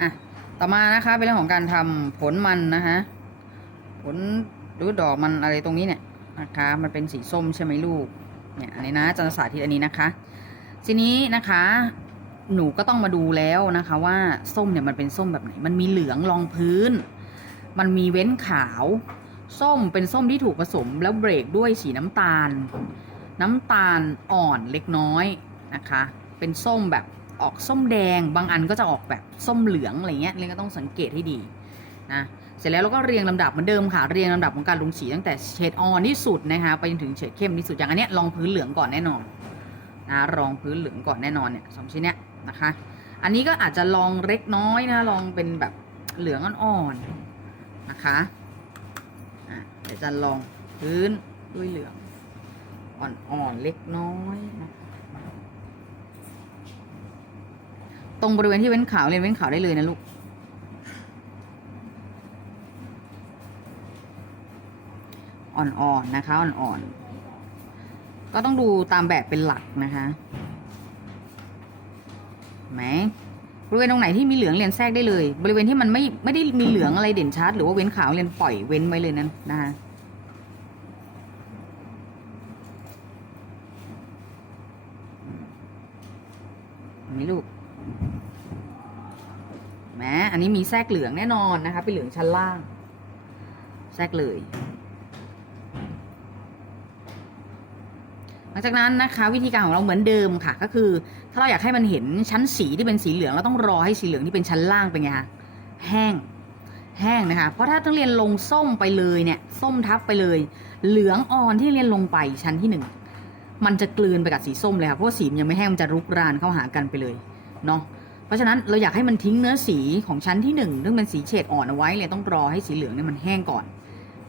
อะต่อมานะคะเป็นเรื่องของการทำผลมันนะคะผลหรือดอกมันอะไรตรงนี้เนี่ยนะคะมันเป็นสีส้มใช่ไหมลูกเนี่ยอันนี้นะอาจะสาธิตอันนี้นะคะ ทีนี้นะคะหนูก็ต้องมาดูแล้วนะคะ ว่าส้มเนี่ยมันเป็นส้มแบบไหน มันมีเหลืองรองพื้น มันมีเว้นขาว ส้มเป็นส้มที่ถูกผสมแล้วเบรกด้วยสีน้ำตาล น้ำตาลอ่อนเล็กน้อยนะคะ เป็นส้มแบบ ออกส้มแดง บางอันก็จะออกแบบส้มเหลืองอะไรเงี้ยเรียนก็ต้องสังเกตให้ดีนะเสร็จแล้วเราก็เรียงลำดับเหมือนเดิมค่ะ เรียงลำดับของการลงสีตั้งแต่เฉดอ่อนที่สุดนะคะไปจนถึงเฉดเข้มที่สุดอย่างอันเนี้ยรองพื้นเหลืองก่อนแน่นอนนะรองพื้นเหลืองก่อนแน่นอนเนี่ยสองชิ้นเนี้ยนะคะ อันนี้ก็อาจจะลองเล็กน้อยนะลองเป็นแบบเหลืองอ่อนๆนะคะอะเดี๋ยวจะลองพื้นด้วยเหลืองอ่อนๆเล็กน้อยนะ ตรงบริเวณที่เว้นขาวเรียนเว้นขาวได้เลยนะลูก อ่อนๆนะคะ อ่อนๆ ก็ต้องดูตามแบบเป็นหลักนะคะไหมบริเวณตรงไหนที่มีเหลืองเรียนแทรกได้เลย บริเวณที่มันไม่ไม่ได้มีเหลืองอะไรเด่นชัด หรือว่าเว้นขาวเรียนปล่อยเว้นไว้เลยนั้นนะคะมีลูก อันนี้มีแทรกเหลืองแน่นอนนะคะเป็นเหลืองชั้นล่าง แทรกเลย หลังจากนั้นนะคะ วิธีการของเราเหมือนเดิมค่ะ ก็คือ ถ้าเราอยากให้มันเห็นชั้นสีที่เป็นสีเหลืองเราต้องรอให้สีเหลืองที่เป็นชั้นล่างเป็นไงคะแห้งแห้งนะคะ เพราะถ้าต้องเรียนลงส้มไปเลยเนี่ย ส้มทับไปเลย เหลืองอ่อนที่เรียนลงไปชั้นที่หนึ่งมันจะกลืนไปกับสีส้มเลยค่ะ เพราะสีมันยังไม่แห้งมันจะรุกรานเข้าหากันไปเลยเนาะ เพราะฉะนั้นเราอยากให้มันทิ้งเนื้อสีของชั้นที่หนึ่งซึ่งเป็นสีเฉดอ่อนเอาไว้เลยต้องรอให้สีเหลืองเนี่ยมันแห้งก่อน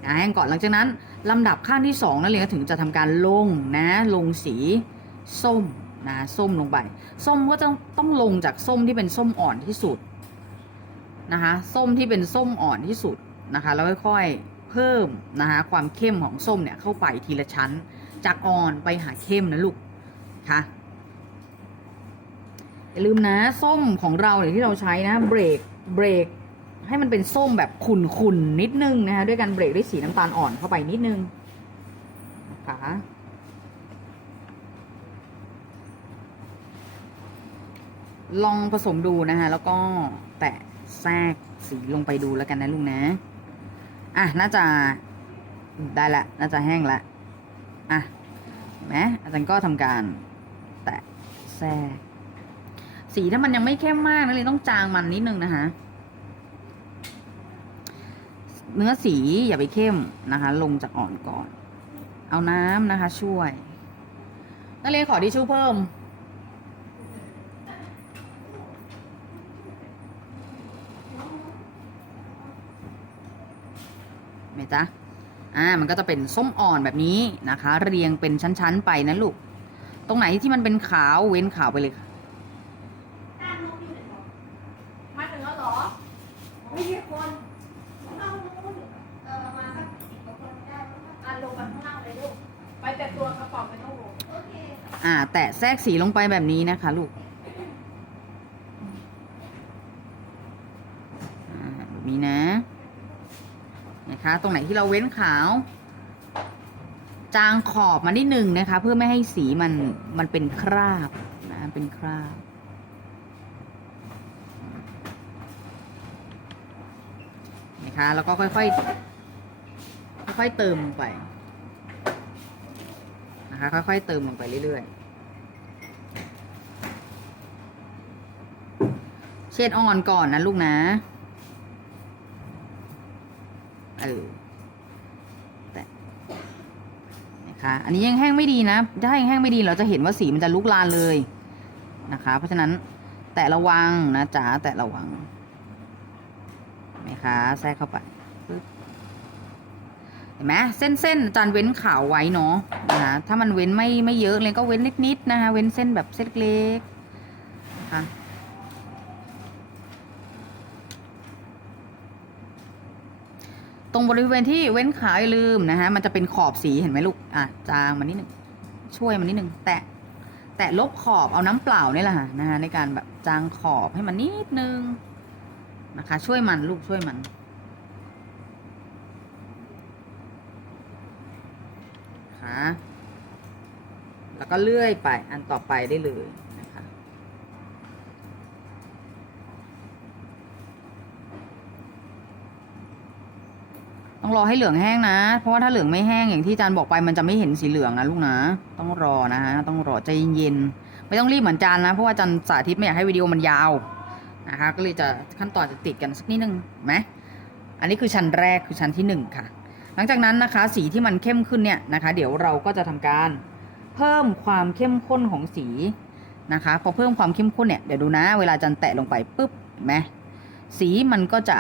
นะแห้งก่อนหลังจากนั้นลำดับขั้นที่สองนั่นเลยก็ถึงจะทำการลงนะลงสีส้มนะส้มลงไป ส้มก็ต้องต้องลงจากส้มที่เป็นส้มอ่อนที่สุดนะคะส้มที่เป็นส้มอ่อนที่สุดนะคะแล้วค่อยๆเพิ่มนะคะความเข้มของส้มเนี่ยเข้าไปทีละชั้น จากอ่อนไปหาเข้มนะลูกค่ะ อย่าลืมนะ ส้มของเราเนี่ยที่เราใช้นะ เบรกเบรกให้มันเป็นส้มแบบขุ่นๆนนิดนึงนะคะด้วยการเบรกด้วยสีน้ำตาลอ่อนเข้าไปนิดนึงนะคะลองผสมดูนะคะแล้วก็แตะแทรกสีลงไปดูแล้วกันนะลุงนะอะน่าจะได้ละน่าจะแห้งละอะเห็นไหมอาจารย์ก็ทำการแตะแทรก สีถ้ามันยังไม่เข้มมากนะเลยต้องจางมันนิดนึงนะคะ เนื้อสีอย่าไปเข้มนะคะ ลงจากอ่อนก่อน เอาน้ำนะคะ ช่วย นักเรียนขอทิชชู่เพิ่มไหมจ๊ะอ่า มันก็จะเป็นส้มอ่อนแบบนี้นะคะ เรียงเป็นชั้นๆไปนะลูก ตรงไหนที่มันเป็นขาวเว้นขาวไปเลยค่ะ มาถึงแล้วเหรอ ไม่ใช่คนเข้านู้นเออประมาณสักสิบกว่าคนได้อะลงไปข้างล่างเลยลูก ไปแต่ตัวกระป๋องไม่ต้องลงโอเคอ่า แตะแทรกสีลงไปแบบนี้นะคะ ลูกอ่าแบบนี้นะนะคะ ตรงไหนที่เราเว้นขาว จางขอบมานิดหนึ่งนะคะ เพื่อไม่ให้สีมันมันเป็นคราบนะเป็นคราบ นะคะ แล้วก็ค่อยๆค่อยๆเติมลงไปนะคะ ค่อยๆเติมลงไปเรื่อยๆ เช็ดอ่อนก่อนนะลูกนะ เออแต่นะคะอันนี้ยังแห้งไม่ดีนะ ถ้ายังแห้งไม่ดีเราจะเห็นว่าสีมันจะลุกลานเลยนะคะ เพราะฉะนั้นแต่ระวังนะจ๊ะแต่ระวัง นะคะแทรกเข้าไปเห็นไหมเส้นเส้นอาจารย์เว้นขาวไว้เนาะนะคะถ้ามันเว้นไม่ไม่เยอะเลยก็เว้นนิดๆนะคะเว้นเส้นแบบเส้นเล็กนะคะตรงบริเวณที่เว้นขาวอย่าลืมนะคะมันจะเป็นขอบสีเห็นไหมลูกอะจางมันนิดหนึ่งช่วยมันนิดหนึ่งแตะแตะลบขอบเอาน้ำเปล่านี่แหละค่ะนะคะในการแบบจางขอบให้มันนิดนึง นะคะ ช่วยมันลูกช่วยมัน ค่ะ แล้วก็เลื่อยไปอันต่อไปได้เลยนะคะ ต้องรอให้เหลืองแห้งนะ เพราะว่าถ้าเหลืองไม่แห้งอย่างที่อาจารย์บอกไปมันจะไม่เห็นสีเหลืองนะลูกนะ ต้องรอนะฮะ ต้องรอใจเย็นๆ ไม่ต้องรีบเหมือนอาจารย์นะ เพราะว่าอาจารย์สาธิตไม่อยากให้วิดีโอมันยาว นะคะก็เลยจะขั้นตอนจะติดกันสักนิดนึงไหมอันนี้คือชั้นแรกคือชั้นที่หนึ่งค่ะ หลังจากนั้นนะคะสีที่มันเข้มขึ้นเนี่ยนะคะ เดี๋ยวเราก็จะทำการเพิ่มความเข้มข้นของสีนะคะพอเพิ่มความเข้มข้นเนี่ยเดี๋ยวดูนะเวลาอาจันแตะลงไปปุ๊บไหมสีมันก็จะ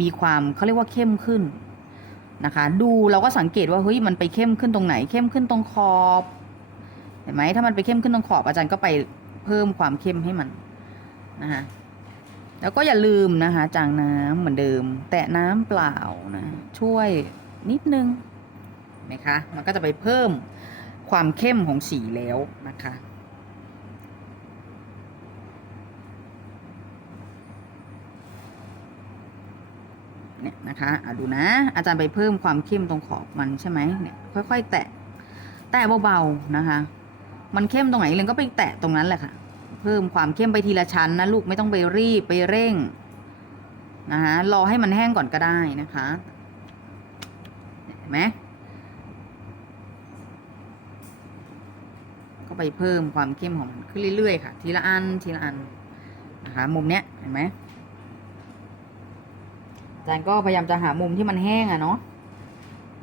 มีความเขาเรียกว่าเข้มขึ้นนะคะ ดูเราก็สังเกตว่าเฮ้ยมันไปเข้มขึ้นตรงไหน เข้มขึ้นตรงขอบเห็นไหมถ้ามันไปเข้มขึ้นตรงขอบอาจารย์ก็ไปเพิ่มความเข้มให้มันนะคะ แล้วก็อย่าลืมนะคะจางน้ำเหมือนเดิม แตะน้ำเปล่านะช่วยนิดนึงนไหมคะมันก็จะไปเพิ่มความเข้มของสีแล้วนะคะเนี่ยนะคะอะดูนะ อาจารย์ไปเพิ่มความเข้มตรงขอบมันใช่ไหมเนี่ยค่อยๆ แตะ แตะเบาๆนะคะ มันเข้มตรงไหนเรนก็ไปแตะตรงนั้นแหละค่ะ เพิ่มความเข้มไปทีละชั้นนะลูกไม่ต้องไปรีบไปเร่งนะคะรอให้มันแห้งก่อนก็ได้นะคะเห็นไหมก็ไปเพิ่มความเข้มของมันขึ้นเรื่อยๆค่ะ ทีละอันทีละอันนะคะมุมเนี้ยเห็นไหมอาจารย์ก็พยายามจะหามุมที่มันแห้งอะเนาะ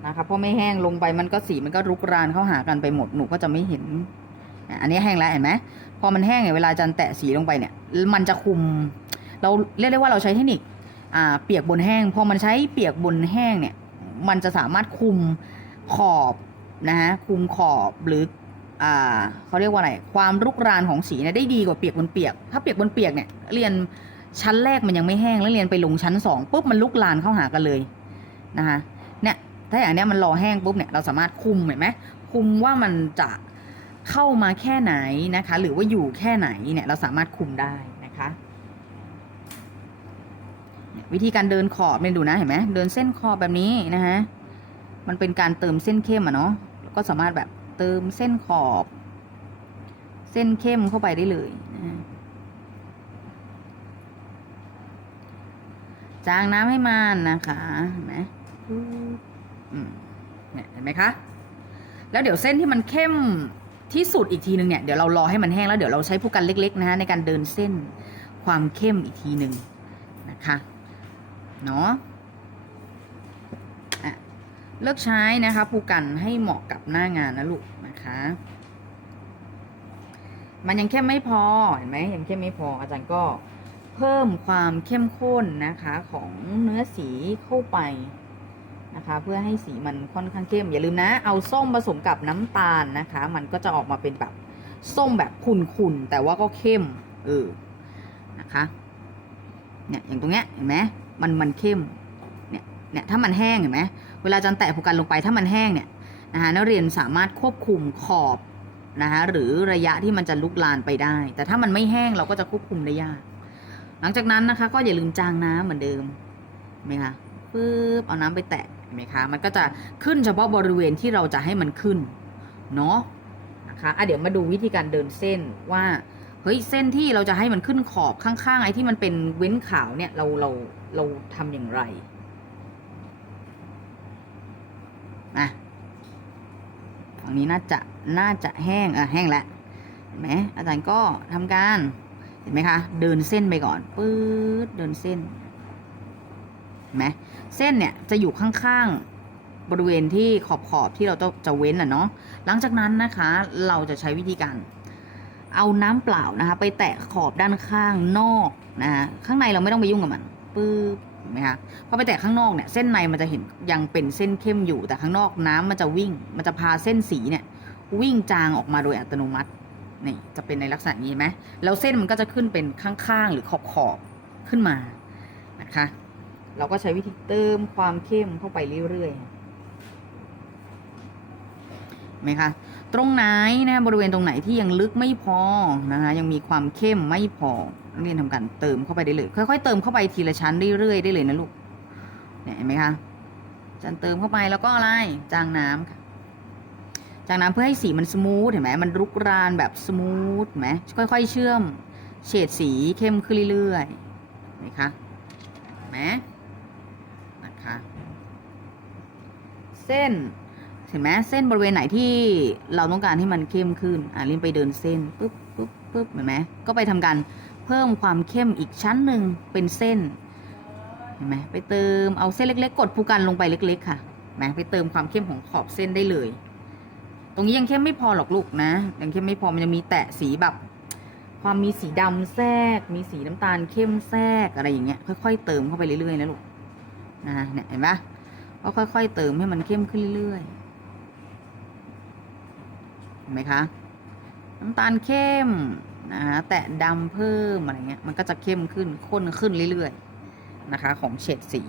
นะคะเพราะไม่แห้งลงไปมันก็สีมันก็รุกรานเข้าหากันไปหมดหนูก็จะไม่เห็นอันนี้แห้งแล้วเห็นไหม อมันแห้งเนี่ยเวลาอาจันแตะสีลงไปเนี่ย มันจะคุม เราเรียกได้ว่าเราใช้เทคนิคอ่าเปียกบนแห้ง พอมันใช้เปียกบนแห้งเนี่ย มันจะสามารถคุมขอบนะฮะคุมขอบหรืออ่าเขาเรียกว่าอะไร ความรุกรานของสีเนี่ยได้ดีกว่าเปียกบนเปียก ถ้าเปียกบนเปียกเนี่ยเรียนชั้นแรกมันยังไม่แห้งแล้วเรียนไปลงชั้นสองปุ๊บมันลุกลานเข้าหากันเลยนะคะเนี่ยถ้าอย่างเนี้ยมันรอแห้งปุ๊บเนี่ยเราสามารถคุมเห็นไหมคุมว่ามันจะ เข้ามาแค่ไหนนะคะ หรือว่าอยู่แค่ไหนเนี่ยเราสามารถคุมได้นะคะวิธีการเดินขอบเนี่ยดูนะเห็นไหมเดินเส้นขอบแบบนี้นะฮะมันเป็นการเติมเส้นเข้มอะเนาะก็สามารถแบบเติมเส้นขอบ เส้นเข้มเข้าไปได้เลยนะฮะจางน้ำให้มันนะคะเห็นไหมอืมเนี่ยเห็นไหมคะ แล้วเดี๋ยวเส้นที่มันเข้ม ที่สุดอีกทีหนึ่งเนี่ยเดี๋ยวเรารอให้มันแห้งแล้วเดี๋ยวเราใช้ผู้กันเล็กๆนะฮะในการเดินเส้นความเข้มอีกทีหนึ่งนะคะเนาะเลือกใช้นะคะผู้กันให้เหมาะกับหน้างานนะลูกนะคะ มันยังเข้มไม่พอเห็นไหมยังเข้มไม่พออาจารย์ก็เพิ่มความเข้มข้นนะคะของเนื้อสีเข้าไป นะคะ เพื่อให้สีมันค่อนข้างเข้มอย่าลืมนะ เอาส้มผสมกับน้ำตาลนะคะ มันก็จะออกมาเป็นแบบส้มแบบขุ่นๆแต่ว่าก็เข้มเออนะคะเนี่ยอย่างตรงเนี้ยเห็นไหมมันมันเข้มเนี่ยเนี่ยถ้ามันแห้งเห็นไหมเวลาจันแตะผูกันลงไปถ้ามันแห้งเนี่ยนะคะนักเรียนสามารถควบคุมขอบนะคะหรือระยะที่มันจะลุกลานไปได้ แต่ถ้ามันไม่แห้งเราก็จะควบคุมได้ยาก หลังจากนั้นนะคะ ก็อย่าลืมจางน้ำเหมือนเดิมไหมคะปึ๊บเอาน้ำไปแตะ ไหมคะ มันก็จะขึ้นเฉพาะบริเวณที่เราจะให้มันขึ้น เนาะนะคะอะเดี๋ยวมาดูวิธีการเดินเส้นว่า เฮ้ย เส้นที่เราจะให้มันขึ้นขอบข้างๆ ไอ้ที่มันเป็นเว้นขาวเนี่ย เราเราเราทำอย่างไรอะฝั่งนี้น่าจะน่าจะแห้งอะแห้งแล้วเห็นไหมอาจารย์ก็ทำการเห็นไหมคะ เดินเส้นไปก่อนปื๊ดเดินเส้น ไหมเส้นเนี่ยจะอยู่ข้างๆบริเวณที่ขอบขอบที่เราต้องจะเว้นอะเนาะหลังจากนั้นนะคะเราจะใช้วิธีการเอาน้ำเปล่านะคะไปแตะขอบด้านข้างนอกนะคะข้างในเราไม่ต้องไปยุ่งกับมันปึ๊บนไหมคะพอไปแตะข้างนอกเนี่ยเส้นในมันจะเห็นยังเป็นเส้นเข้มอยู่แต่ข้างนอกน้ำมันจะวิ่ง มันจะพาเส้นสีเนี่ยวิ่งจางออกมาโดยอัตโนมัตินี่จะเป็นในลักษณะนี้ไหมแล้วเส้นมันก็จะขึ้นเป็นข้างๆหรือขอบๆขึ้นมานะคะ เราก็ใช้วิธีเติมความเข้มเข้าไปเรื่อยๆไหมคะตรงไหนนะบริเวณตรงไหนที่ยังลึกไม่พอนะคะยังมีความเข้มไม่พอเรียนทำการเติมเข้าไปได้เลย ค่อยๆเติมเข้าไปทีละชั้นเรื่อยๆได้เลยนะลูกเนี่ยเห็นไหมคะจันเติมเข้าไปแล้วก็อะไรจางน้ำค่ะจางน้ำเพื่อให้สีมันสมูทเห็นไหมมันรุกรานแบบสมูทไหมค่อย ๆ เชื่อมเฉดสีเข้มขึ้นเรื่อยๆเห็นไหมคะเห็นไหมนะคะ เส้นเห็นไหมเส้นบริเวณไหนที่เราต้องการให้มันเข้มขึ้น อะลินไปเดินเส้นปุ๊บปุ๊บปุ๊บเห็นไหมก็ไปทำการเพิ่มความเข้มอีกชั้นหนึ่งเป็นเส้นเห็นไหมไปเติมเอาเส้นเล็กๆ กดภูกันลงไปเล็ก ๆ ค่ะห็นไหมไปเติมความเข้มของขอบเส้นได้เลย ตรงนี้ยังเข้มไม่พอหรอกลูกนะยังเข้มไม่พอมันจะมีแตะสีแบบความมีสีดำแทรก มีสีน้ำตาลเข้มแทรกอะไรอย่างเงี้ยค่อย ๆ เติมเข้าไปเรื่อยๆนะลูกนะเนี่ยเห็นปะ ก็ค่อยๆเติมให้มันเข้มขึ้นเรื่อยๆ เห็นไหมคะ น้ำตาลเข้มนะคะแตะดำเพิ่มอะไรเงี้ย มันก็จะเข้มขึ้นข้นขึ้นเรื่อยๆ นะคะ ของเฉดสี